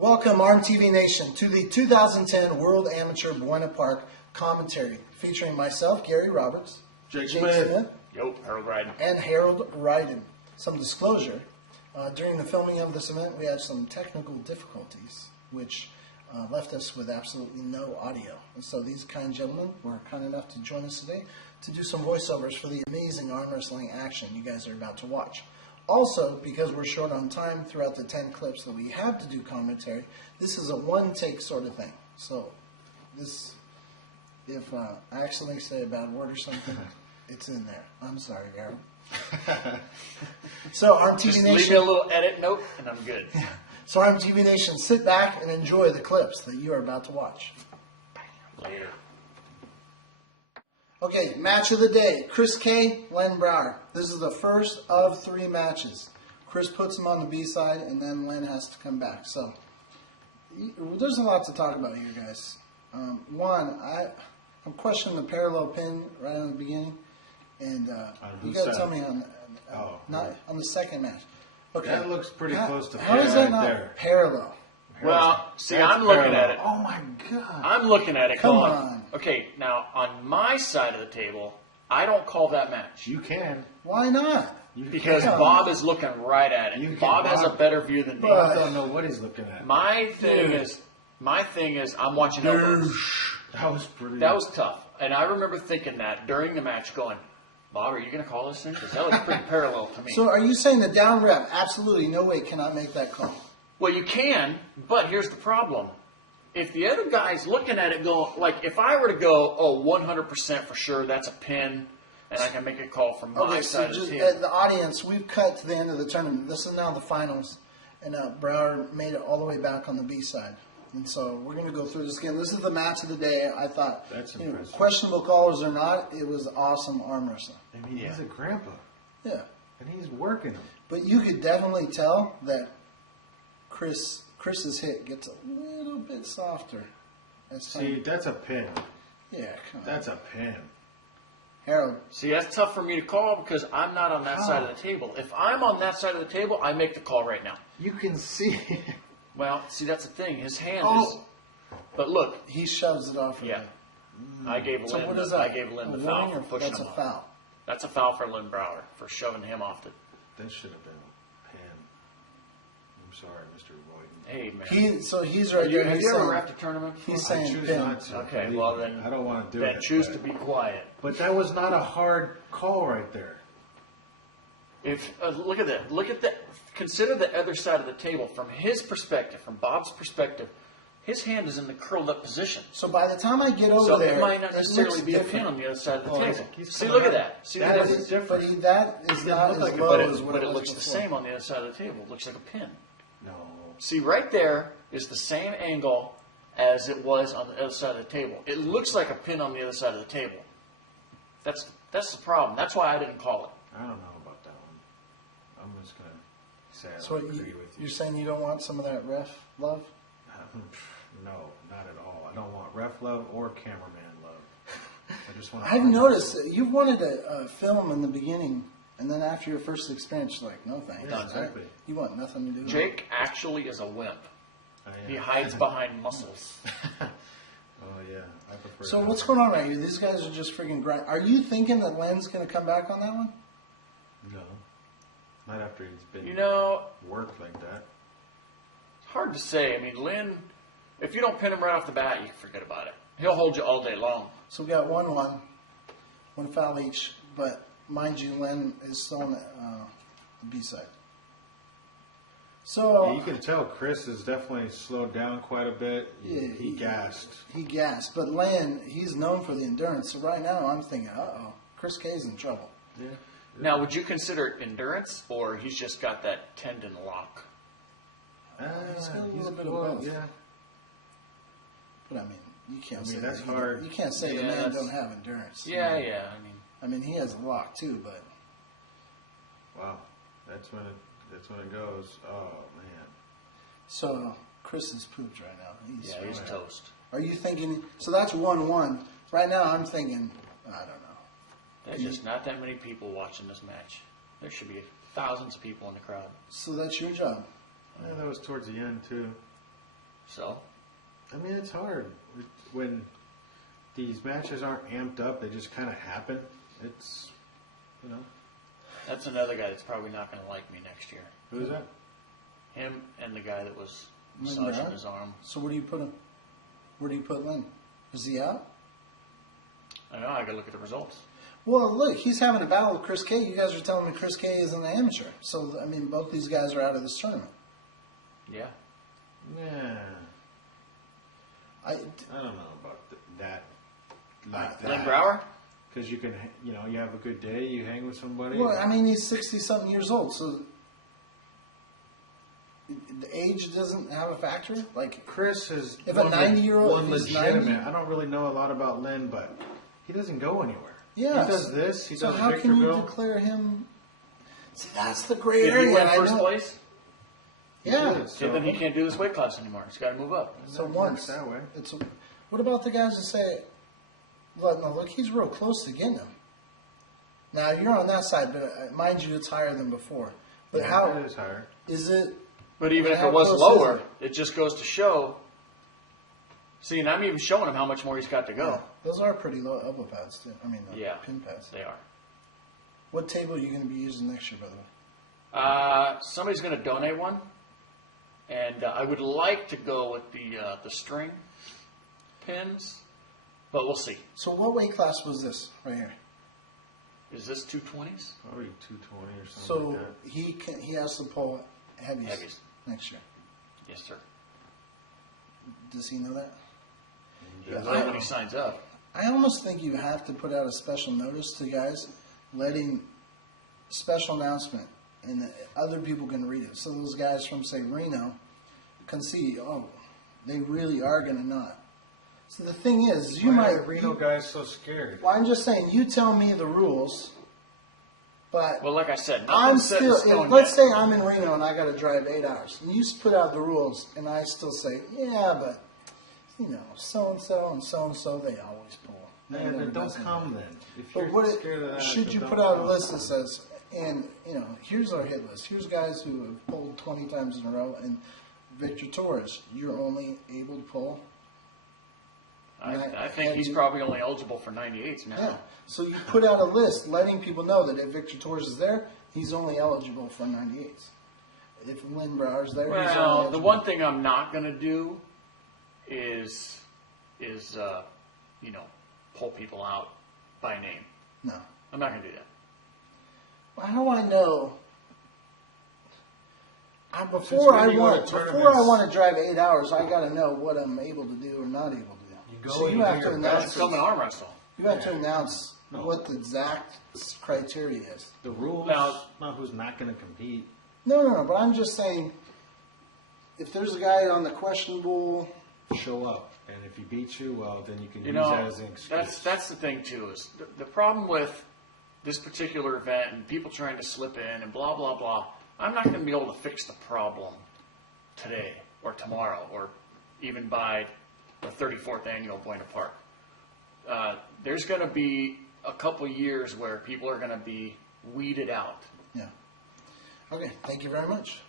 Welcome, Arm TV Nation, to the 2010 World Amateur Buena Park commentary, featuring myself, Gary Roberts, Jake Smith. Yo, Harold Ryden. and Harold Ryden. Some disclosure, during the filming of this event, we had some technical difficulties, which left us with absolutely no audio. And so these kind gentlemen were kind enough to join us today to do some voiceovers for the amazing arm wrestling action you guys are about to watch. Also, because we're short on time throughout the 10 clips that we have to do commentary, this is a one-take sort of thing. So, this, if I accidentally say a bad word or something, it's in there. I'm sorry, Harold. So, Arm TV Just Nation, leave me a little edit note, and I'm good. yeah. So, Arm TV Nation, sit back and enjoy the clips that you are about to watch. Later. Okay, match of the day. Chris K, Len Brower. This is the first of 3 matches. Chris puts him on the B side, and then Len has to come back. So, there's a lot to talk about here, guys. One, I'm questioning the parallel pin right in the beginning, and you got to tell me on on the second match. Okay, That looks pretty close to how is that not there. parallel? Well, see, That's I'm looking at parallel. it. Oh my God. I'm looking at it Come going, on. okay, now, on my side of the table, I don't call that match. You can. Why not? Because can. Bob is looking right at You it. can, Bob has a Bob. better view than me. I don't know what he's looking at. My thing is, I'm watching elbows. That was pretty. That was tough. And I remember thinking that during the match going, Bob, are you going to call this thing? Because that looks pretty parallel to me. So, are you saying the down rep absolutely no way cannot make that call? Well, you can, but here's the problem. If the other guy's looking at it going, like if I were to go, 100% for sure, that's a pin, and I can make a call from my Okay, so side of just the table. the audience, we've cut to the end of the tournament. This is now the finals, and Brower made it all the way back on the B side. And so we're going to go through this again. This is the match of the day. I thought, That's impressive. questionable callers or not, it was awesome arm wrestling. I mean, he's a grandpa, Yeah, and he's working him. but you could definitely tell that Chris's hit gets a little bit softer. See, that's a pin. Yeah, come on. That's a pin. Harold. See, that's tough for me to call because I'm not on that How? side of the table. If I'm on that side of the table, I make the call right now. You can see. Well, see, that's the thing. His hand is. Oh. But look, He shoves it off. yeah, I gave So Lynn. what is that? I gave Lynn A the foul warning for or pushing that's him a off. foul? That's a foul for Lynn Brower for shoving him off the. That should have been a pin. I'm sorry, Mr. Royden. Hey man, He's right there. have He's you ever saying- reffed a tournament? Before? He's I saying choose pin. not to. Okay, believe well me. then. I don't want to do Then it. choose but- to be quiet. But that was not a hard call right there. If look at that, consider the other side of the table from his perspective, from Bob's perspective. His hand is in the curled up position, So by the time I get over so there, it might not it necessarily looks be a different. pin on the other side of the Oh, table. he's See, coming look at up. that. See That the is difference? different. But that is not look as like it, low But as it, what but it it was looks the before. same on the other side of the table. It looks like a pin. No. See, right there is the same angle as it was on the other side of the table. It looks like a pin on the other side of the table. That's the problem. That's why I didn't call it. I don't know about that one. I'm just going to say I So don't agree with you. you're saying you don't want some of that ref love? No, not at all. I don't want ref love or cameraman love. I just want. I've noticed that you've wanted a film in the beginning, and then after your first experience, you're like, no thanks. Yeah, exactly. You want nothing to do with it. Jake actually is a wimp. I am. He hides behind muscles. Oh yeah, I prefer. So that. what's going on right here? These guys are just freaking grind. Are you thinking that Len's going to come back on that one? No, not after he's been You know, worked like that. it's hard to say. I mean, Lynn, if you don't pin him right off the bat, you can forget about it. He'll hold you all day long. So we got 1-1, one foul each, but mind you, Len is still on the B side. So Yeah, you can tell Chris has definitely slowed down quite a bit. Yeah, he gassed. he gasped, but Len, he's known for the endurance. So right now, I'm thinking, Chris K's in trouble. Yeah. Now, would you consider it endurance, or he's just got that tendon lock? He's got a little bit of both. Yeah. But I mean, you can't I say mean, that's that hard. You can't say the Yeah, man that's- don't have endurance. Yeah. I mean, he has a lock too, but Wow, that's when it goes. Oh man. so Chris is pooped right now. He's toast. Are you thinking? So that's 1-1. Right now, I'm thinking. I don't know. There's just not that many people watching this match. There should be thousands of people in the crowd. So that's your job. Yeah, that was towards the end too. So, I mean, it's hard when these matches aren't amped up. They just kind of happen. It's, you know. that's another guy that's probably not going to like me next year. Who is that? Him and the guy that was Lynn massaging Brown? his arm. So where do you put him? Where do you put Lynn? Is he out? I don't know. I got to look at the results. Well, look, he's having a battle with Chris K. You guys are telling me Chris K is an amateur. So, I mean, both these guys are out of this tournament. Yeah. Yeah. I don't know about that. Like Lynn that. Brower? Because you can, you know, you have a good day, you hang with somebody. well, I mean, he's 60-something years old, so the age doesn't have a factor? Like, Chris has If a 90-year-old one is legitimate. 90? I don't really know a lot about Lynn, but he doesn't go anywhere. yeah. He does this. He So does how can you Victorville. declare him? See, that's the gray Did he area. win I first know. place? Yeah. did. So then he can't do this weight class anymore. He's got to move up. So That once works that way. it's. What about the guys that say, "Look, no, look, he's real close to getting him." Now you're on that side, but mind you, it's higher than before. But Yeah, how it is higher. is it? But even if How it was close lower, is it just goes to show. See, and I'm even showing him how much more he's got to go. Those are pretty low elbow pads too. I mean, Yeah. pin pads. They are. What table are you going to be using next year, by the way? Somebody's going to donate one, and I would like to go with the string pins, but we'll see. So what weight class was this right here? Is this 220s? Probably 220 or something So like that. he has to pull heavies, Heavies. next year. Yes, sir. Does he know that? He'll know when he signs up. I almost think you have to put out a special notice to guys, letting special announcement, and other people can read it. So those guys from, say, Reno can see, oh, they really are going to not. So the thing is, you Why might. are Reno guys so scared? Well, I'm just saying, you tell me the rules, but Well, like I said, I'm nothing's set in still. stone Let's yet. say I'm in Reno and I got to drive 8 hours, and you put out the rules, and I still say, yeah, but you know, so and so, they always pull. Man, Never then don't does come then. If But you're what scared of that, should then you don't put out a come. list that says, and you know, here's our hit list. Here's guys who have pulled 20 times in a row, and Victor Torres, you're only able to pull. I think he's probably only eligible for 98s now. Yeah. So you put out a list letting people know that if Victor Torres is there, he's only eligible for 98s. If Lynn Brower's there, he's only Well, eligible. the one thing I'm not going to do is you know, pull people out by name. No. I'm not going to do that. Well, how do I know? Since when you go to tournaments- I want to drive 8 hours, I got to know what I'm able to do or not able to do. You go So and you you have do to your announce. That's coming arm wrestle. You have to announce No. what the exact criteria is. The rules, Now- not who's not going to compete. No. But I'm just saying, if there's a guy on the questionable, Show up, and if he beats you, well, then you can You use that know, as an excuse. that's the thing too. Is the problem with this particular event and people trying to slip in and blah blah blah. I'm not going to be able to fix the problem today or tomorrow or even by the 34th annual Buena Park. There's going to be a couple years where people are going to be weeded out. yeah. Okay, thank you very much.